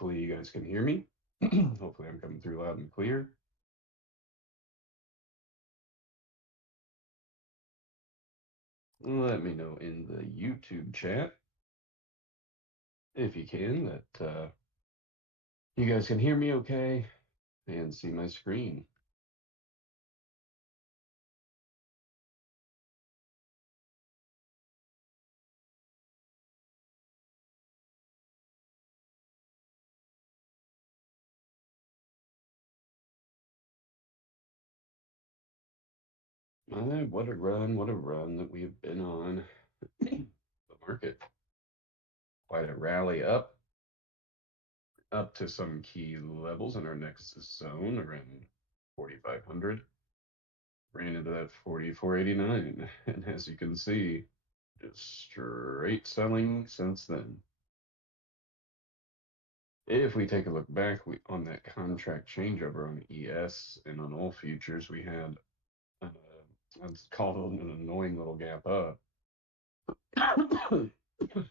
Hopefully you guys can hear me. Hopefully I'm coming through loud and clear. Let me know in the YouTube chat if you can that you guys can hear me okay and see my screen. What a run that we have been on. The market, quite a rally up to some key levels in our next zone around 4,500. Ran into that 44.89, and as you can see, just straight selling since then. If we take a look back on that contract changeover on ES and on all futures, we had it's called an annoying little gap up,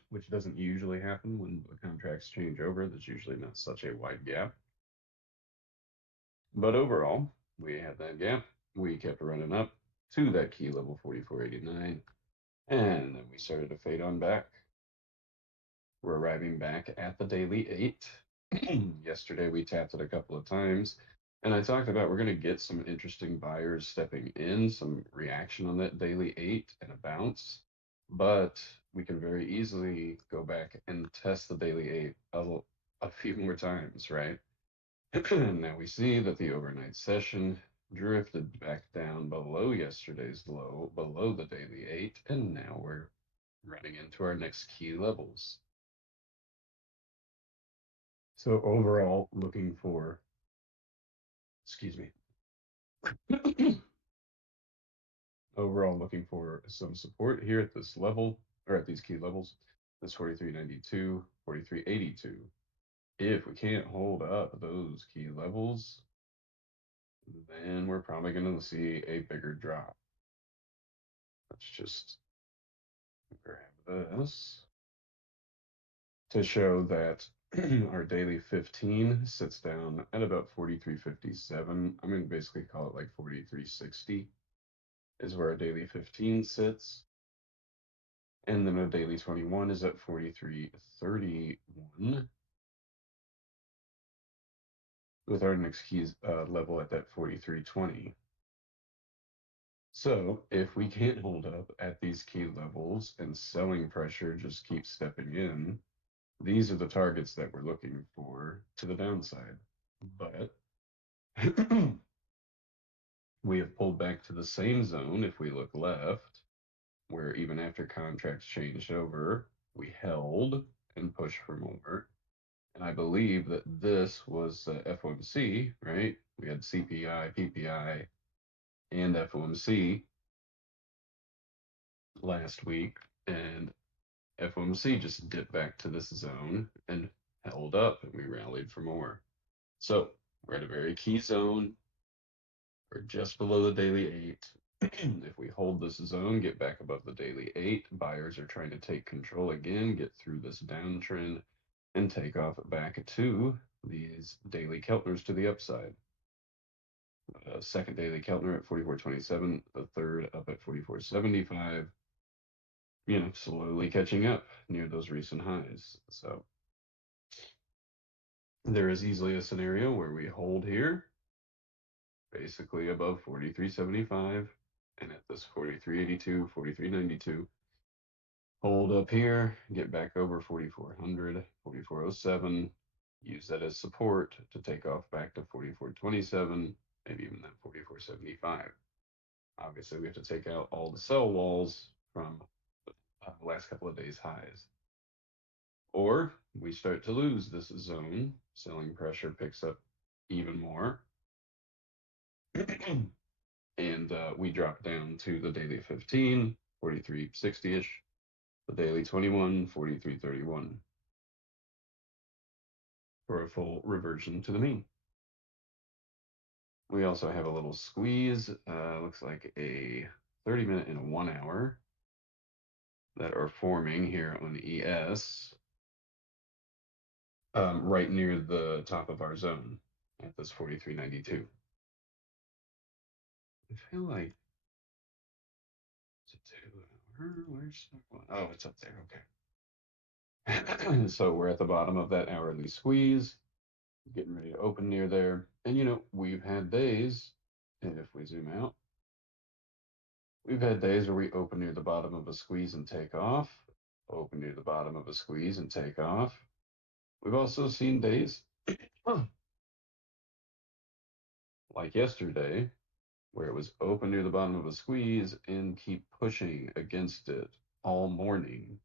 which doesn't usually happen when the contracts change over. There's usually not such a wide gap. But overall, we had that gap. We kept running up to that key level 44.89, and then we started to fade on back. We're arriving back at the daily 8. Yesterday we tapped it a couple of times, and I talked about we're going to get some interesting buyers stepping in, some reaction on that daily 8 and a bounce, but we can very easily go back and test the daily 8 a few more times, right? Now we see that the overnight session drifted back down below yesterday's low, below the daily 8, and now we're running into our next key levels. So overall, looking for, excuse me, overall looking for some support here at this level, or at these key levels, this 43.92, 43.82. If we can't hold up those key levels, then we're probably going to see a bigger drop. Let's just grab this to show that our daily 15 sits down at about 43.57. I'm going to basically call it like 43.60 is where our daily 15 sits. And then our daily 21 is at 43.31 with our next keys level at that 43.20. So if we can't hold up at these key levels and selling pressure just keeps stepping in, these are the targets that we're looking for to the downside. But we have pulled back to the same zone if we look left, where even after contracts changed over, we held and pushed for more. And I believe that this was FOMC, right? We had CPI, PPI, and FOMC last week, and FOMC just dipped back to this zone and held up, and we rallied for more. So we're at a very key zone. We're just below the daily 8. If we hold this zone, get back above the daily 8, buyers are trying to take control again, get through this downtrend, and take off back to these daily Keltners to the upside. Second daily Keltner at 44.27, the third up at 44.75, slowly catching up near those recent highs. So there is easily a scenario where we hold here, basically above 43.75, and at this 43.82, 43.92, hold up here, get back over 4400, 4407, use that as support to take off back to 4427, maybe even that 4475. Obviously, we have to take out all the sell walls from the last couple of days' highs. Or we start to lose this zone, selling pressure picks up even more, and we drop down to the daily 15, 43.60-ish, the daily 21, 43.31 for a full reversion to the mean. We also have a little squeeze, looks like a 30-minute and a 1 hour that are forming here on ES. right near the top of our zone at this 43.92. I feel like it's a 2 hour. Where's the one? Oh, it's up there. Okay. So we're at the bottom of that hourly squeeze, getting ready to open near there. And we've had days, and if we zoom out, we've had days where we open near the bottom of a squeeze and take off, open near the bottom of a squeeze and take off. We've also seen days like yesterday where it was open near the bottom of a squeeze and keep pushing against it all morning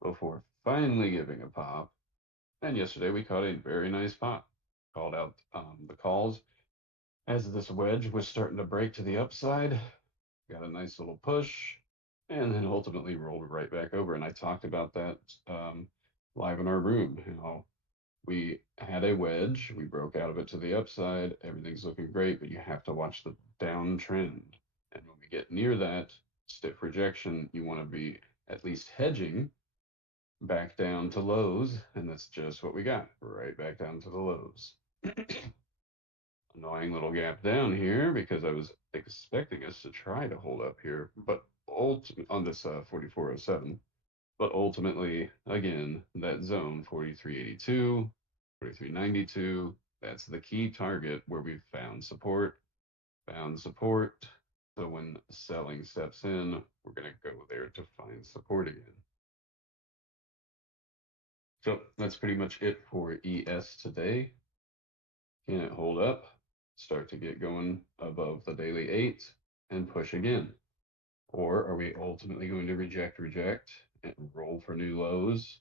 before finally giving a pop. And yesterday we caught a very nice pop. Called out the calls as this wedge was starting to break to the upside. Got a nice little push and then ultimately rolled right back over. And I talked about that live in our room, how we had a wedge, we broke out of it to the upside, everything's looking great, but you have to watch the downtrend. And when we get near that stiff rejection, you want to be at least hedging back down to lows, and that's just what we got, right back down to the lows. Annoying little gap down here because I was expecting us to try to hold up here, but on this 4407, but ultimately, again, that zone 4382, 4392, that's the key target where we've found support, found support. So when selling steps in, we're going to go there to find support again. So that's pretty much it for ES today. Can it hold up? Start to get going above the daily 8 and push again? Or are we ultimately going to reject, and roll for new lows,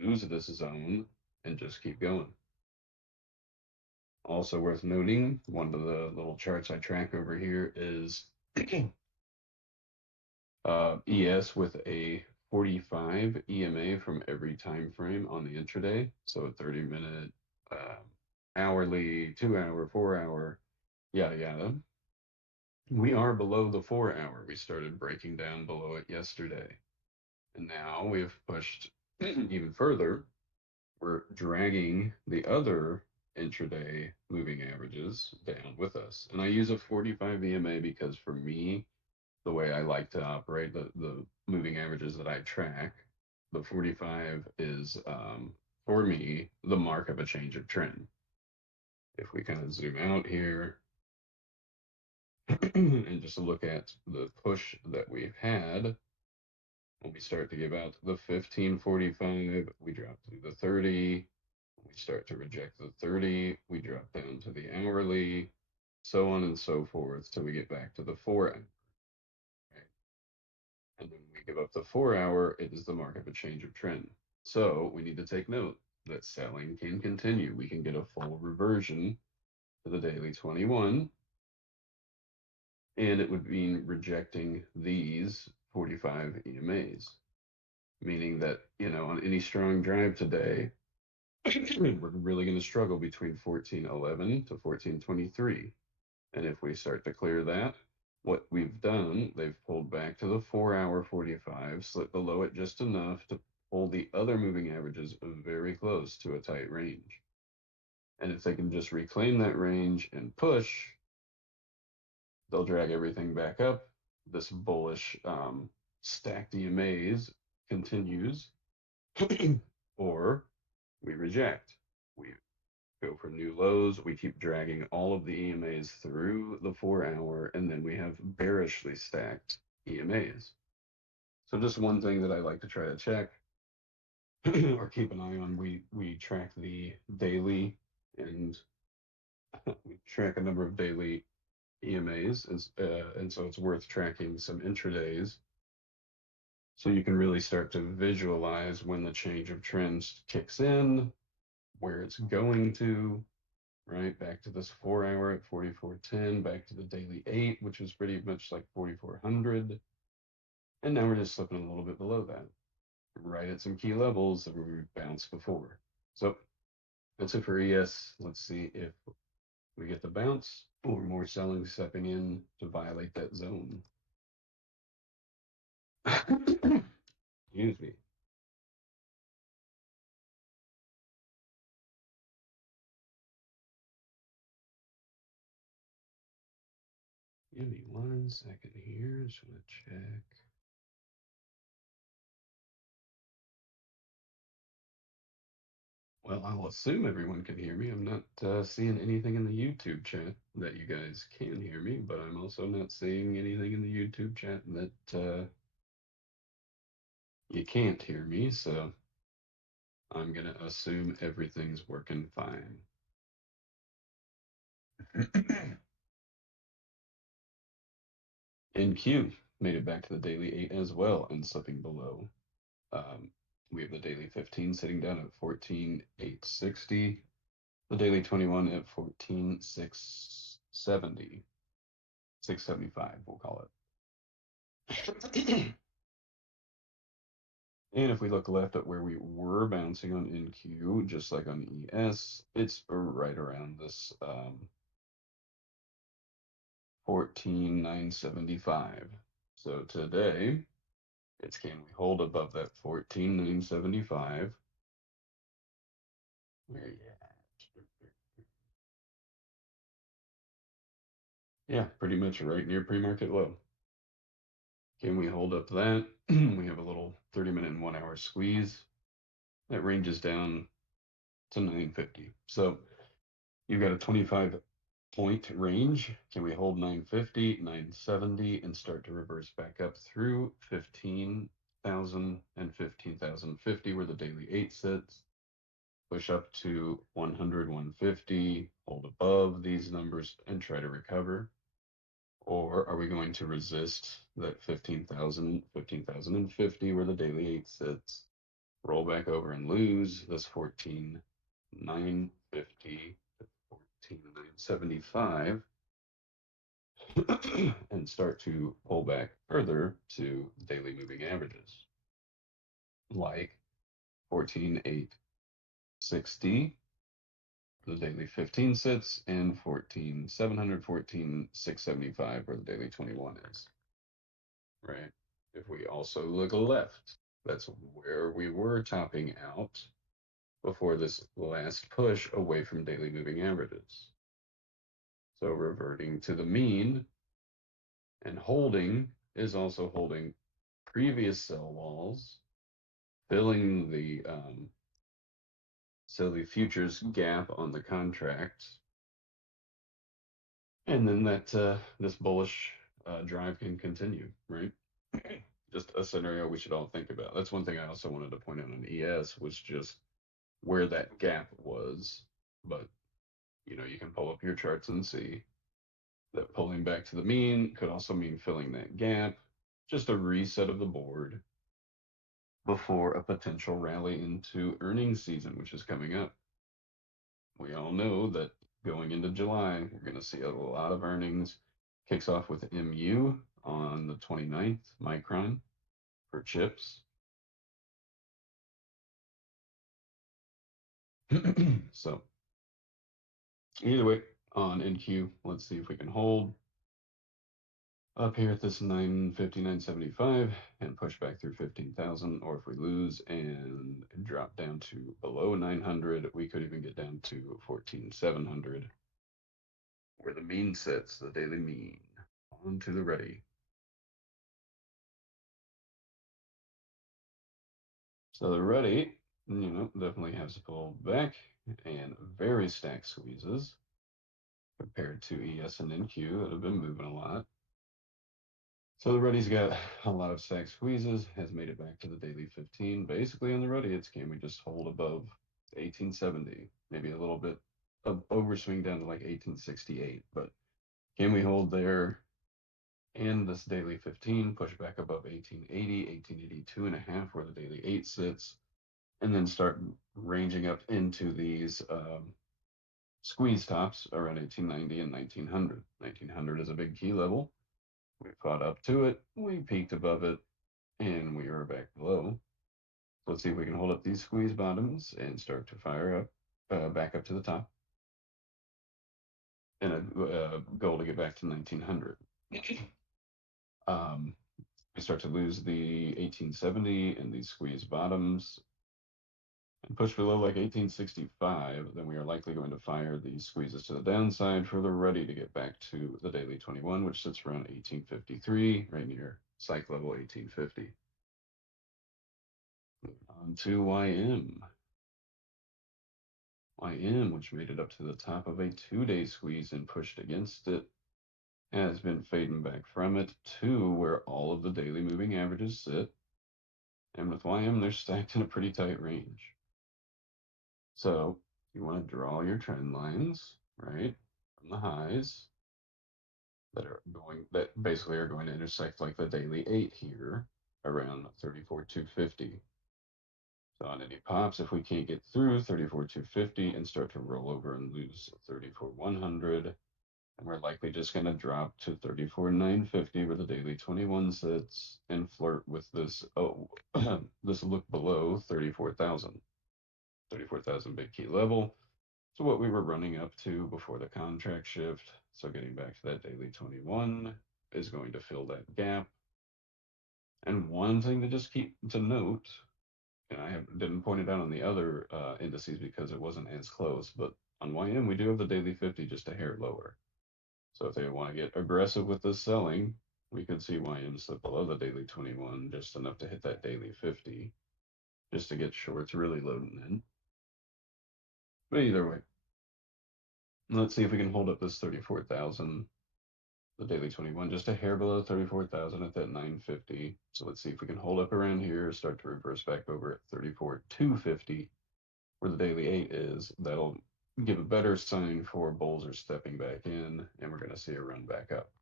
lose this zone, and just keep going? Also worth noting, one of the little charts I track over here is ES with a 45 EMA from every time frame on the intraday. So a 30-minute, hourly, 2 hour, 4 hour, yada yada. We are below the 4 hour. We started breaking down below it yesterday. And now we have pushed even further. We're dragging the other intraday moving averages down with us. And I use a 45 EMA because for me, the way I like to operate the moving averages that I track, the 45 is for me the mark of a change of trend. If we kind of zoom out here and just look at the push that we've had, when we start to give out the 1545, we drop to the 30. When we start to reject the 30, we drop down to the hourly, so on and so forth till we get back to the 4 hour. Right? And when we give up the 4 hour, it is the mark of a change of trend. So we need to take note that selling can continue. We can get a full reversion to the daily 21, and it would mean rejecting these 45 EMAs, meaning that, on any strong drive today, we're really going to struggle between 1411 to 1423. And if we start to clear that, what we've done, they've pulled back to the 4 hour 45, slipped below it just enough to pull the other moving averages very close to a tight range. And if they can just reclaim that range and push, they'll drag everything back up. This bullish stacked EMAs continues, or we reject. We go for new lows. We keep dragging all of the EMAs through the 4 hour, and then we have bearishly stacked EMAs. So just one thing that I like to try to check or keep an eye on, we track the daily, and we track a number of daily EMAs, and so it's worth tracking some intradays so you can really start to visualize when the change of trends kicks in, where it's going to, right? Back to this 4 hour at 44.10, back to the daily 8, which was pretty much like 4400. And now we're just slipping a little bit below that, right at some key levels that we bounced before. So that's it for ES. Let's see if we get the bounce or more selling stepping in to violate that zone. Excuse me. Give me 1 second here. Just want to check. Well, I'll assume everyone can hear me. I'm not seeing anything in the YouTube chat that you guys can hear me, but I'm also not seeing anything in the YouTube chat that you can't hear me. So I'm going to assume everything's working fine. NQ made it back to the daily 8 as well and slipping below. We have the daily 15 sitting down at 14,860. The daily 21 at 14,670. 675, we'll call it. And if we look left at where we were bouncing on NQ, just like on ES, it's right around this 14,975. So today, it's can we hold above that 14,975? Where you at? Yeah, pretty much right near pre-market low. Can we hold up that? We have a little 30-minute and 1 hour squeeze that ranges down to 950. So you've got a 25-point range. Can we hold 950, 970, and start to reverse back up through 15,000 and 15,050 where the daily 8 sits? Push up to 100, 150, hold above these numbers and try to recover? Or are we going to resist that 15,000, 15,050 where the daily 8 sits, roll back over and lose this 14,950 to 14,975 and start to pull back further to daily moving averages like 14,860, the daily 15 sits, and 14,700, 14,675 where the daily 21 is. Right. If we also look left, that's where we were topping out before this last push away from daily moving averages. So reverting to the mean and holding is also holding previous sell walls, filling the futures gap on the contract, and then that this bullish drive can continue, right? Just a scenario we should all think about. That's one thing I also wanted to point out on ES was just where that gap was. But you can pull up your charts and see that pulling back to the mean could also mean filling that gap. Just a reset of the board before a potential rally into earnings season, which is coming up. We all know that going into July, we're going to see a lot of earnings. Kicks off with MU on the 29th, Micron for chips. So either way, on NQ, let's see if we can hold up here at this 950, 975 and push back through 15,000, or if we lose and drop down to below 900, we could even get down to 14,700 where the mean sits, the daily mean. On to the ready. So the ready, definitely has pulled back and very stacked squeezes compared to ES and NQ that have been moving a lot. So the ready's got a lot of stack squeezes, has made it back to the daily 15. Basically on the ready, it's can we just hold above 1870, maybe a little bit of overswing down to like 1868, but can we hold there and this daily 15, push back above 1880, 1882 and a half where the daily 8 sits, and then start ranging up into these squeeze tops around 1890 and 1900. 1900 is a big key level. We fought up to it, we peaked above it, and we are back below. So let's see if we can hold up these squeeze bottoms and start to fire up, back up to the top. And a goal to get back to 1900. We start to lose the 1870 and these squeeze bottoms. and push below like 1865, then we are likely going to fire these squeezes to the downside for the ready to get back to the daily 21, which sits around 1853, right near psych level 1850. On to YM. YM, which made it up to the top of a 2-day squeeze and pushed against it, has been fading back from it to where all of the daily moving averages sit. And with YM, they're stacked in a pretty tight range. So you want to draw your trend lines, right, from the highs that basically are going to intersect like the daily 8 here around 34,250. So on any pops, if we can't get through 34,250 and start to roll over and lose 34,100, and we're likely just going to drop to 34,950 where the daily 21 sits and flirt with this this look below 34,000. 34,000 big key level. So what we were running up to before the contract shift, so getting back to that daily 21 is going to fill that gap. And one thing to just keep to note, and didn't point it out on the other indices because it wasn't as close, but on YM we do have the daily 50 just a hair lower. So if they want to get aggressive with this selling, we could see YM slip below the daily 21 just enough to hit that daily 50, just to get shorts really loading in. But either way, let's see if we can hold up this 34,000, the daily 21, just a hair below 34,000 at that 950. So let's see if we can hold up around here, start to reverse back over at 34,250, where the daily 8 is. That'll give a better sign for bulls are stepping back in, and we're going to see a run back up.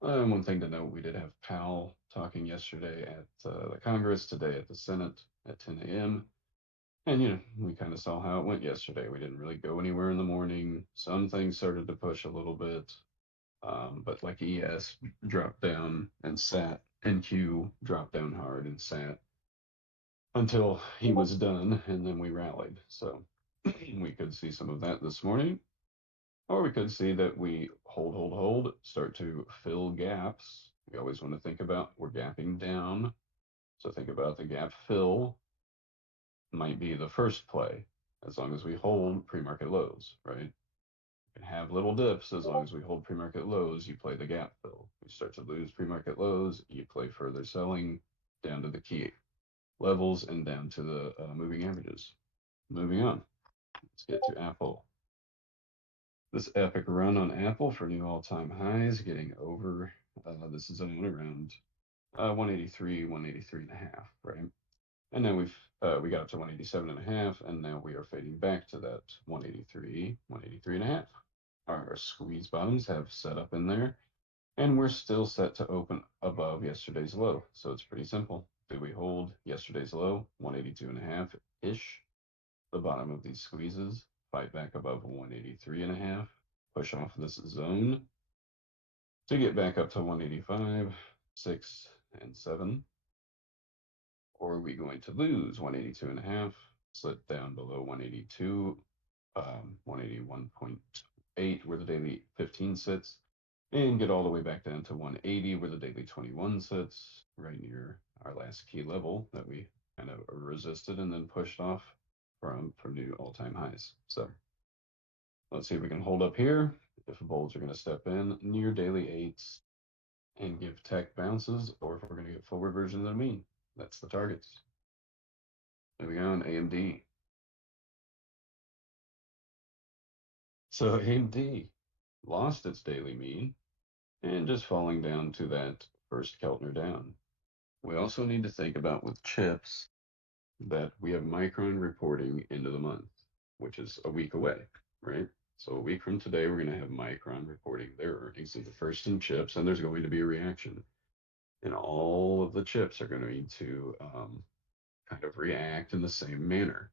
One thing to note, we did have Powell talking yesterday at the Congress, today at the Senate at 10 a.m. And, we kind of saw how it went yesterday. We didn't really go anywhere in the morning. Some things started to push a little bit, but like ES dropped down and sat, and Q dropped down hard and sat until he was done, and then we rallied. So we could see some of that this morning. Or we could see that we hold, start to fill gaps. We always want to think about we're gapping down. So think about the gap fill might be the first play, as long as we hold pre-market lows, right? You can have little dips as long as we hold pre-market lows, you play the gap fill. We start to lose pre-market lows, you play further selling down to the key levels and down to the moving averages. Moving on, let's get to Apple. This epic run on Apple for new all-time highs, getting over this zone around 183, 183 and a half, right? And then we got up to 187 and a half, and now we are fading back to that 183, 183 and a half. Our squeeze bottoms have set up in there, and we're still set to open above yesterday's low. So it's pretty simple. Do we hold yesterday's low, 182 and a half ish, the bottom of these squeezes, fight back above 183 and a half, push off this zone to get back up to 185, 6, and 7? Or are we going to lose 182 and a half, slip down below 182, 181.8 where the daily 15 sits, and get all the way back down to 180 where the daily 21 sits, right near our last key level that we kind of resisted and then pushed off from new all-time highs. So let's see if we can hold up here. If bulls are going to step in near daily 8s and give tech bounces, or if we're going to get full reversion to the mean. That's the targets. Moving on, AMD. So AMD lost its daily mean and just falling down to that first Keltner down. We also need to think about with chips that we have Micron reporting into the month, which is a week away, right? So a week from today, we're going to have Micron reporting their earnings as the first in chips, and there's going to be a reaction. And all of the chips are going to need to kind of react in the same manner.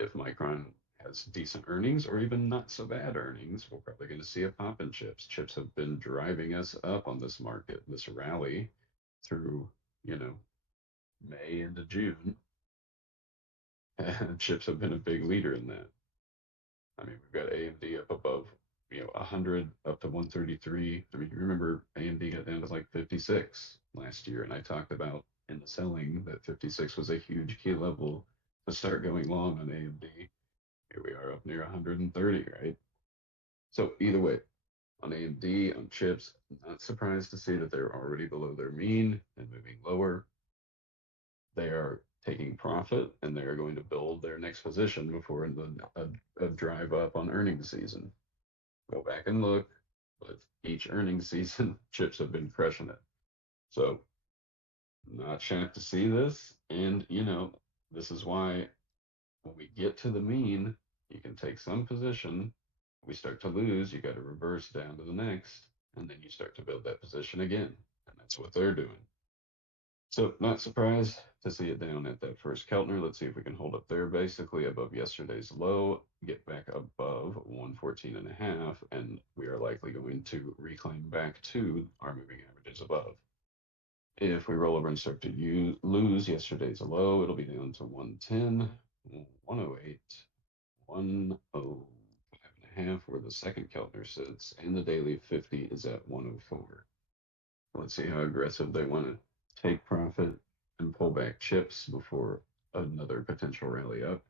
If Micron has decent earnings or even not so bad earnings, we're probably going to see a pop in chips. Chips have been driving us up on this market, this rally through, May into June. And chips have been a big leader in that. I mean, we've got AMD up above, 100 up to 133. I mean, you remember AMD got down to like 56 last year, and I talked about in the selling that 56 was a huge key level to start going long on AMD. Here we are up near 130, right? So either way, on AMD, on chips, not surprised to see that they're already below their mean and moving lower. They are taking profit and they are going to build their next position before a drive up on earnings season. Go back and look, but each earnings season, chips have been crushing it. So not shocked to see this. And, this is why when we get to the mean, you can take some position. We start to lose, you got to reverse down to the next, and then you start to build that position again. And that's what they're doing. So not surprised to see it down at that first Keltner. Let's see if we can hold up there basically above yesterday's low, get back above 114.5, and we are likely going to reclaim back to our moving averages above. If we roll over and start to lose yesterday's low, it'll be down to 110, 108, 105.5, where the second Keltner sits, and the daily 50 is at 104. Let's see how aggressive they want to take profit and pull back chips before another potential rally up.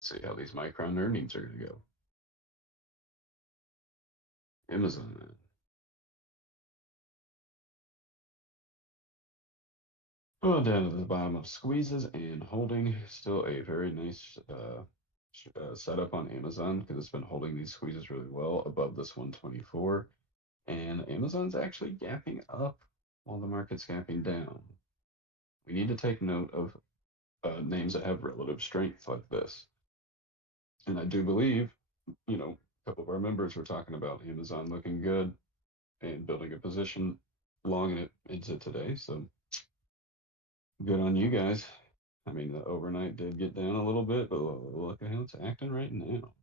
See how these Micron earnings are going to go. Amazon. Well, down to the bottom of squeezes and holding. Still a very nice setup on Amazon because it's been holding these squeezes really well above this 124. And Amazon's actually gapping up while the market's gapping down. We need to take note of names that have relative strength like this. And I do believe, a couple of our members were talking about Amazon looking good and building a position long in it into today. So good on you guys. I mean, the overnight did get down a little bit, but look at how it's acting right now.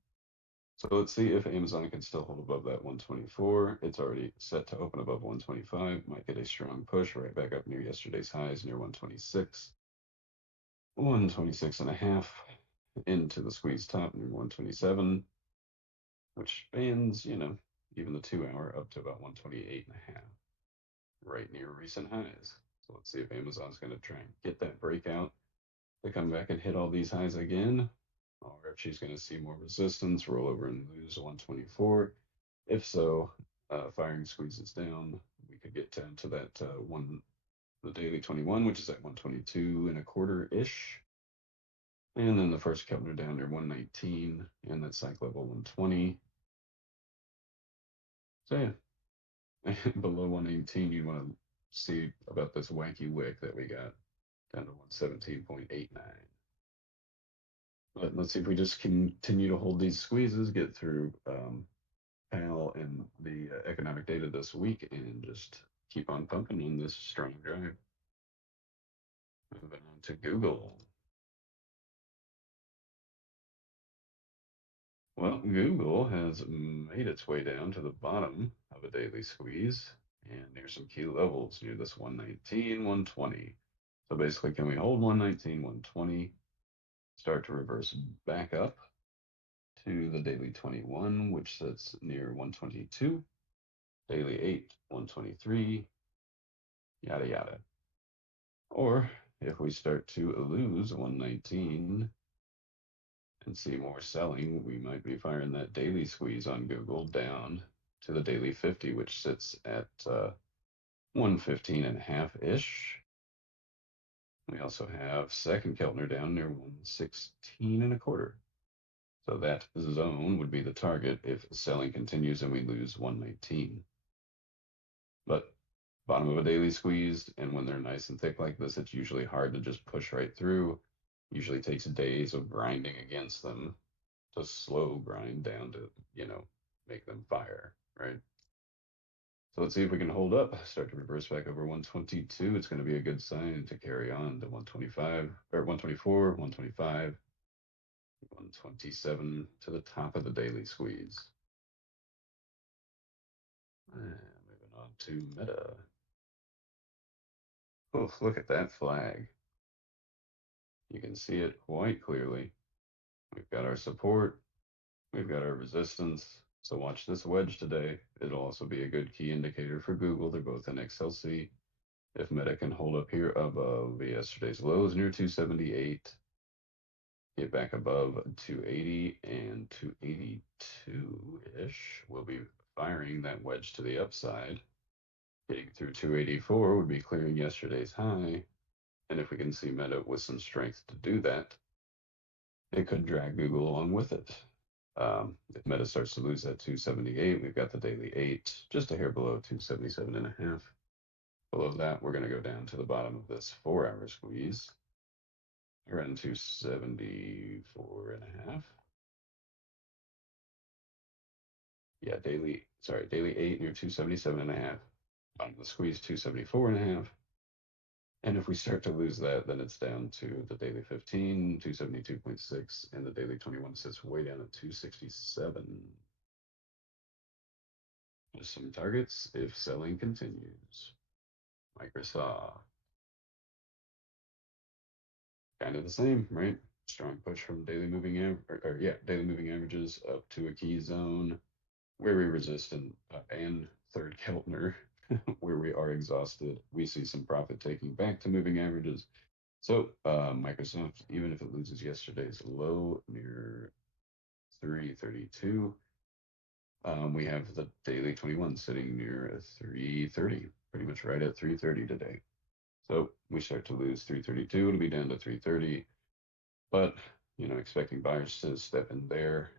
So let's see if Amazon can still hold above that 124. It's already set to open above 125. Might get a strong push right back up near yesterday's highs near 126. 126.5 into the squeeze top near 127, which spans, even the 2 hour up to about 128.5, right near recent highs. So let's see if Amazon's going to try and get that breakout to come back and hit all these highs again, or if she's going to see more resistance, roll over and lose 124. If so, firing squeezes down, we could get down to that the daily 21, which is at 122.25-ish. And then the first counter down near 119 and that psych level 120. So yeah, below 118, you want to see about this wanky wick that we got down to 117.89. But let's see if we just continue to hold these squeezes, get through PAL and the economic data this week, and just keep on pumping on this strong drive. Moving on to Google. Well, Google has made its way down to the bottom of a daily squeeze and near some key levels near this 119, 120. So basically, can we hold 119, 120, start to reverse back up to the daily 21, which sits near 122, daily 8, 123, yada yada. Or if we start to lose 119 and see more selling, we might be firing that daily squeeze on Google down to the daily 50, which sits at 115.5-ish. We also have second Keltner down near 116.25. So that zone would be the target if selling continues and we lose 119. But bottom of a daily squeeze, and when they're nice and thick like this, it's usually hard to just push right through. Usually takes days of grinding against them to slow grind down to, make them fire, right? So let's see if we can hold up, start to reverse back over 122. It's going to be a good sign to carry on to 125 or 124, 125, 127 to the top of the daily squeeze. And moving on to Meta. Oh, look at that flag. You can see it quite clearly. We've got our support, we've got our resistance. So watch this wedge today. It'll also be a good key indicator for Google. They're both in XLC. If Meta can hold up here above yesterday's lows near 278, get back above 280 and 282-ish, we'll be firing that wedge to the upside. Getting through 284 would be clearing yesterday's high. And if we can see Meta with some strength to do that, it could drag Google along with it. If Meta starts to lose that 278, we've got the daily 8, just a hair below 277.5. Below that, we're going to go down to the bottom of this 4-hour squeeze, around 274.5. Yeah, daily 8 near 277.5. Bottom of the squeeze, 274.5. And if we start to lose that, then it's down to the daily 15, 272.6, and the daily 21 sits way down at 267. Just some targets if selling continues. Microsoft. Kind of the same, right? Strong push from daily moving daily moving averages up to a key zone where we resist and third Keltner where we are exhausted. We see some profit taking back to moving averages. So Microsoft, even if it loses yesterday's low near 332, we have the daily 21 sitting near 330, pretty much right at 330 today. So we start to lose 332, it'll be down to 330. But, expecting buyers to step in there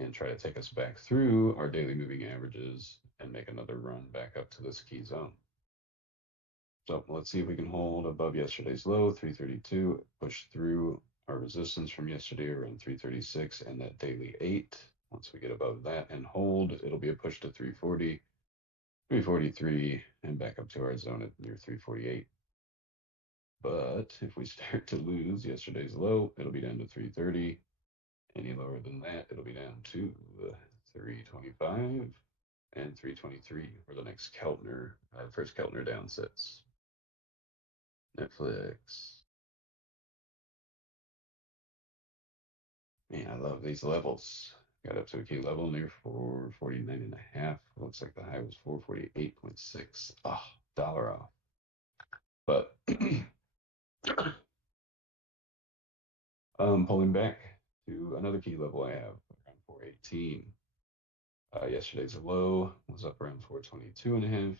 and try to take us back through our daily moving averages and make another run back up to this key zone. So let's see if we can hold above yesterday's low, 332, push through our resistance from yesterday around 336 and that daily 8. Once we get above that and hold, it'll be a push to 340, 343, and back up to our zone at near 348. But if we start to lose yesterday's low, it'll be down to 330. Any lower than that, it'll be down to 325 and 323 for the next Keltner, first Keltner down sits. Netflix. Man, I love these levels. Got up to a key level near 449.5. Looks like the high was 448.6. Oh, dollar off. But pulling back to another key level I have around 418. Yesterday's low was up around 422.5.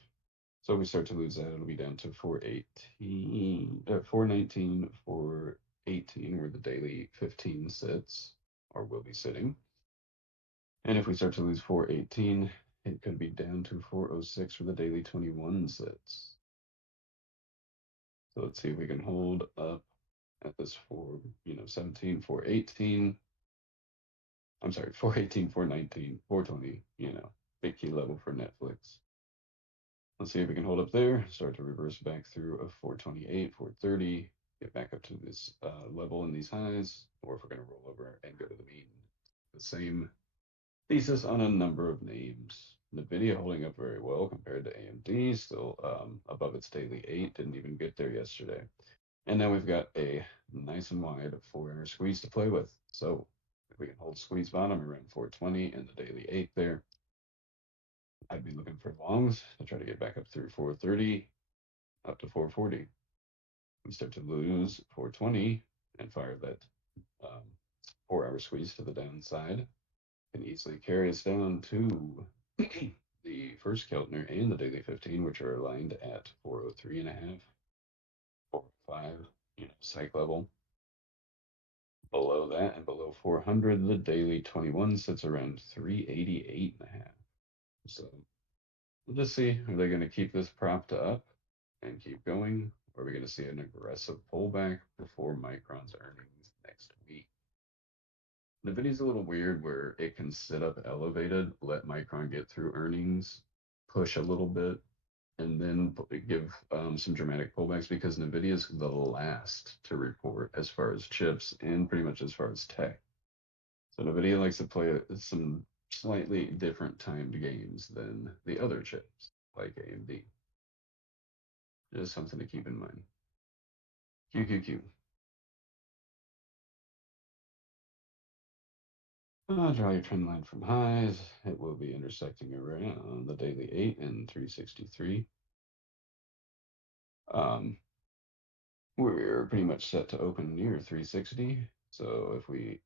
So if we start to lose that, it'll be down to 418, 419, 418, where the daily 15 sits, or will be sitting. And if we start to lose 418, it could be down to 406 where the daily 21 sits. So let's see if we can hold up at this 418, 419, 420, big key level for Netflix. Let's see if we can hold up there, start to reverse back through a 428, 430, get back up to this level in these highs, or if we're going to roll over and go to the mean. The same thesis on a number of names. NVIDIA holding up very well compared to AMD, still above its daily 8, didn't even get there yesterday. And now we've got a nice and wide 4-hour squeeze to play with. So if we can hold squeeze bottom around 420 and the daily 8 there, I'd be looking for longs to try to get back up through 430, up to 440. We start to lose 420 and fire that 4-hour squeeze to the downside. Can easily carry us down to the first Keltner and the daily 15, which are aligned at 403.5, 405, psych level. Below that and below 400, the daily 21 sits around 388.5. So we'll just see, are they going to keep this propped up and keep going? Or are we going to see an aggressive pullback before Micron's earnings next week? NVIDIA's a little weird where it can sit up elevated, let Micron get through earnings, push a little bit, and then give some dramatic pullbacks because NVIDIA is the last to report as far as chips and pretty much as far as tech. So NVIDIA likes to play some slightly different timed games than the other chips like AMD. Just something to keep in mind. QQQ. Draw your trend line from highs. It will be intersecting around the daily 8 and 363. we're pretty much set to open near 360. So if we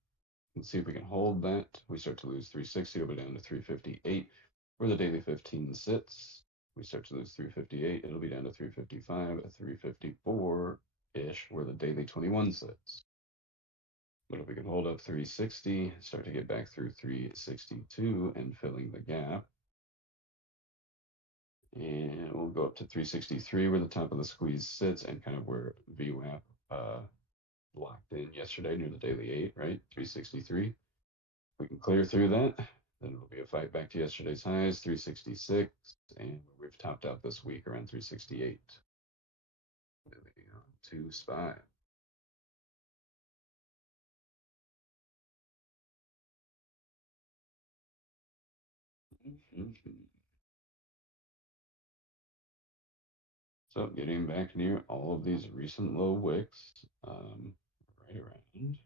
let's see if we can hold that. We start to lose 360, it'll be down to 358 where the daily 15 sits. We start to lose 358, it'll be down to 355, 354-ish where the daily 21 sits. But if we can hold up 360, start to get back through 362 and filling the gap. And we'll go up to 363 where the top of the squeeze sits and kind of where VWAP locked in yesterday near the daily 8, right? 363. We can clear through that. Then it'll be a fight back to yesterday's highs, 366, and we've topped out this week around 368. To SPY. So getting back near all of these recent low wicks, right around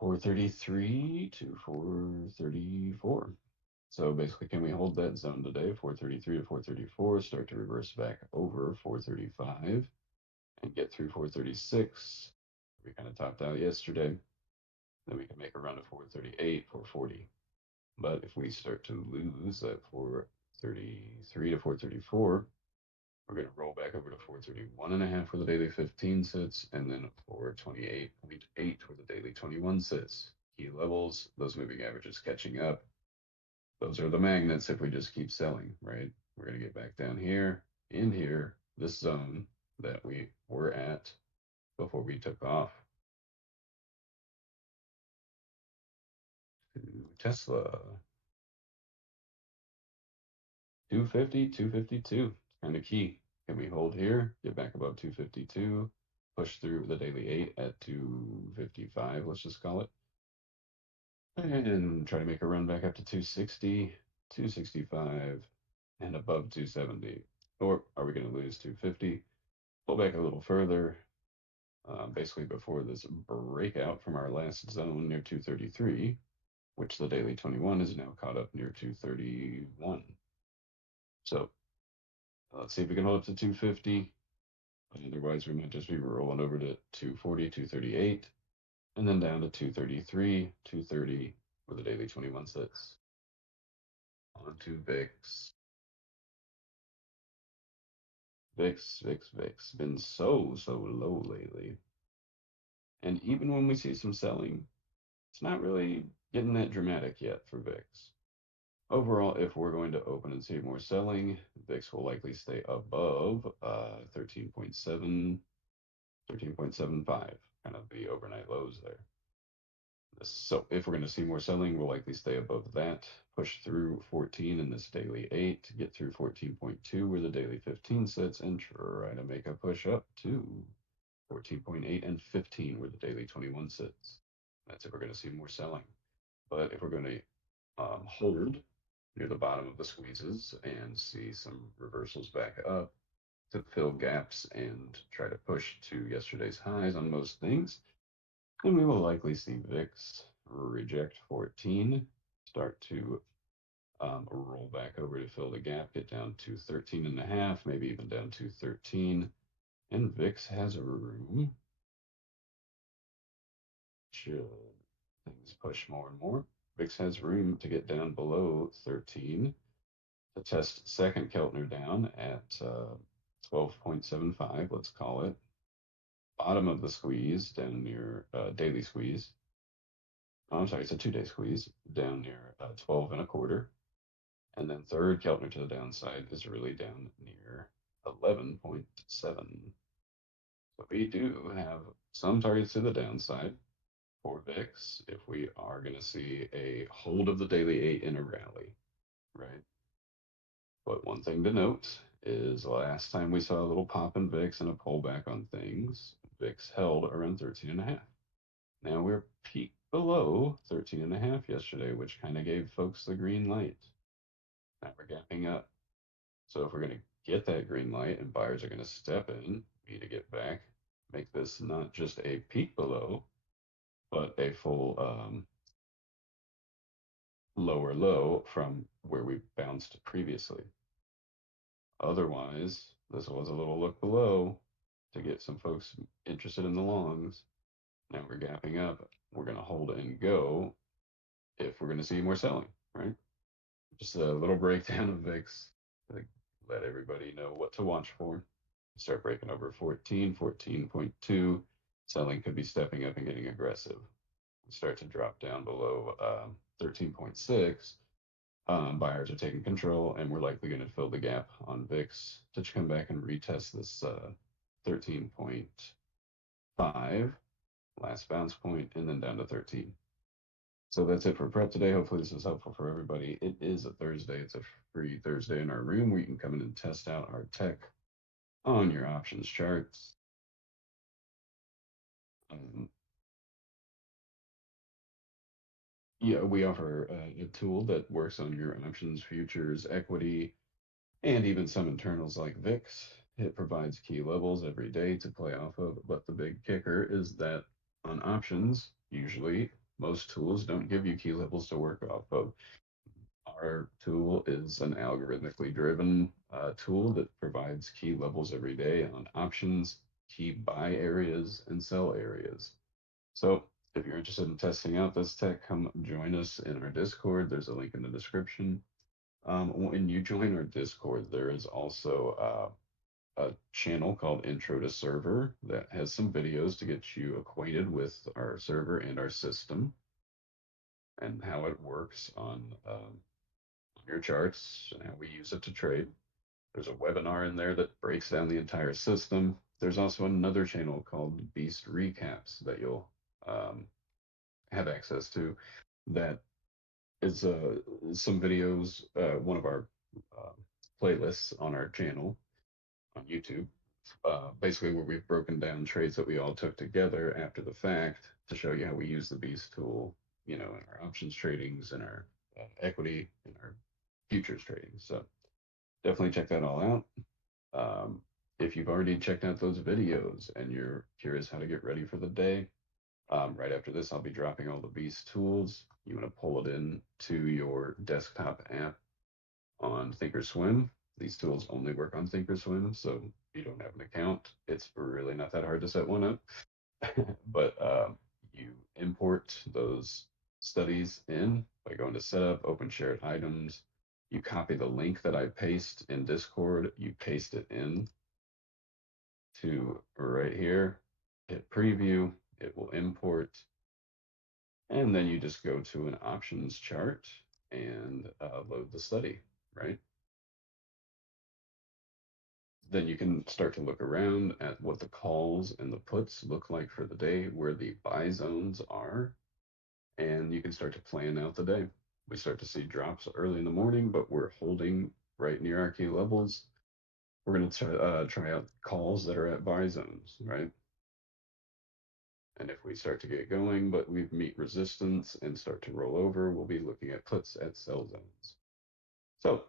433 to 434. So basically, can we hold that zone today, 433 to 434, start to reverse back over 435 and get through 436? We kind of topped out yesterday. Then we can make a run to 438, 440. But if we start to lose that 433 to 434, we're going to roll back over to 431.5 where the daily 15 sits, and then 428.8 where the daily 21 sits. Key levels, those moving averages catching up. Those are the magnets if we just keep selling, right? We're going to get back down here, in here, this zone that we were at before we took off. Tesla, 250, 252, kind of key. Can we hold here, get back above 252, push through the daily 8 at 255, let's just call it, and try to make a run back up to 260, 265, and above 270. Or are we going to lose 250? Pull back a little further, basically before this breakout from our last zone near 233, which the daily 21 is now caught up near 231. So let's see if we can hold up to 250. Otherwise, we might just be rolling over to 240, 238, and then down to 233, 230, where the daily 21 sits. On to VIX. VIX, VIX, VIX. Been so low lately. And even when we see some selling, it's not really getting that dramatic yet for VIX. Overall, if we're going to open and see more selling, VIX will likely stay above 13.7, 13.75, kind of the overnight lows there. So if we're going to see more selling, we'll likely stay above that, push through 14 in this daily 8, get through 14.2 where the daily 15 sits, and try to make a push up to 14.8 and 15 where the daily 21 sits. That's if we're going to see more selling. But if we're going to hold near the bottom of the squeezes and see some reversals back up to fill gaps and try to push to yesterday's highs on most things, then we will likely see VIX reject 14, start to roll back over to fill the gap, get down to 13.5, maybe even down to 13. And VIX has room. Should things push more and more, VIX has room to get down below 13 to test second Keltner down at 12.75, let's call it. Bottom of the squeeze down near daily squeeze. Oh, I'm sorry, it's a 2-day squeeze down near 12.25. And then third Keltner to the downside is really down near 11.7. So we do have some targets to the downside for VIX if we are going to see a hold of the daily 8 in a rally, right? But one thing to note is last time we saw a little pop in VIX and a pullback on things, VIX held around 13.5. Now we're peaked below 13.5 yesterday, which kind of gave folks the green light. Now we're gapping up. So if we're going to get that green light and buyers are going to step in, we need to get back, make this not just a peak below, but a full lower low from where we bounced previously. Otherwise, this was a little look below. to get some folks interested in the longs. Now we're gapping up. We're going to hold and go if we're going to see more selling, right? Just a little breakdown of VIX to let everybody know what to watch for. Start breaking over 14, 14.2. Selling could be stepping up and getting aggressive. Start to drop down below 13.6. Buyers are taking control, and we're likely going to fill the gap on VIX to come back and retest this 13.5 last bounce point, and then down to 13. So that's it for prep today. Hopefully this is helpful for everybody. It is a Thursday. It's a free Thursday in our room where you can come in and test out our tech on your options charts. Yeah, we offer a tool that works on your options, futures, equity, and even some internals like VIX. It provides key levels every day to play off of, but the big kicker is that on options, usually most tools don't give you key levels to work off of. Our tool is an algorithmically driven tool that provides key levels every day on options, key buy areas, and sell areas. So if you're interested in testing out this tech, come join us in our Discord. There's a link in the description. When you join our Discord, there is also a channel called Intro to Server that has some videos to get you acquainted with our server and our system and how it works on your charts and how we use it to trade. There's a webinar in there that breaks down the entire system. There's also another channel called Beast Recaps that you'll have access to that is some videos, one of our uh, playlists on our channel on YouTube, basically where we've broken down trades that we all took together after the fact to show you how we use the Beast tool, in our options tradings and our equity and our futures trading. So definitely check that all out. If you've already checked out those videos and you're curious how to get ready for the day, right after this, I'll be dropping all the Beast tools. You want to pull it in to your desktop app on Thinkorswim. These tools only work on Thinkorswim, so if you don't have an account, it's really not that hard to set one up. But you import those studies in by going to Setup, Open Shared Items. You copy the link that I paste in Discord. You paste it in to right here. Hit Preview. It will import. And then you just go to an options chart and load the study, right? Then you can start to look around at what the calls and the puts look like for the day, where the buy zones are, and you can start to plan out the day. We start to see drops early in the morning, but we're holding right near our key levels. We're going to try out calls that are at buy zones, right? And if we start to get going, but we meet resistance and start to roll over, we'll be looking at puts at sell zones. So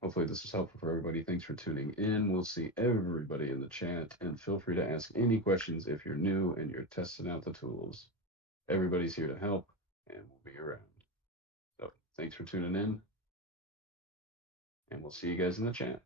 hopefully this is helpful for everybody. Thanks for tuning in. We'll see everybody in the chat, and feel free to ask any questions if you're new and you're testing out the tools. Everybody's here to help, and we'll be around. So thanks for tuning in, and we'll see you guys in the chat.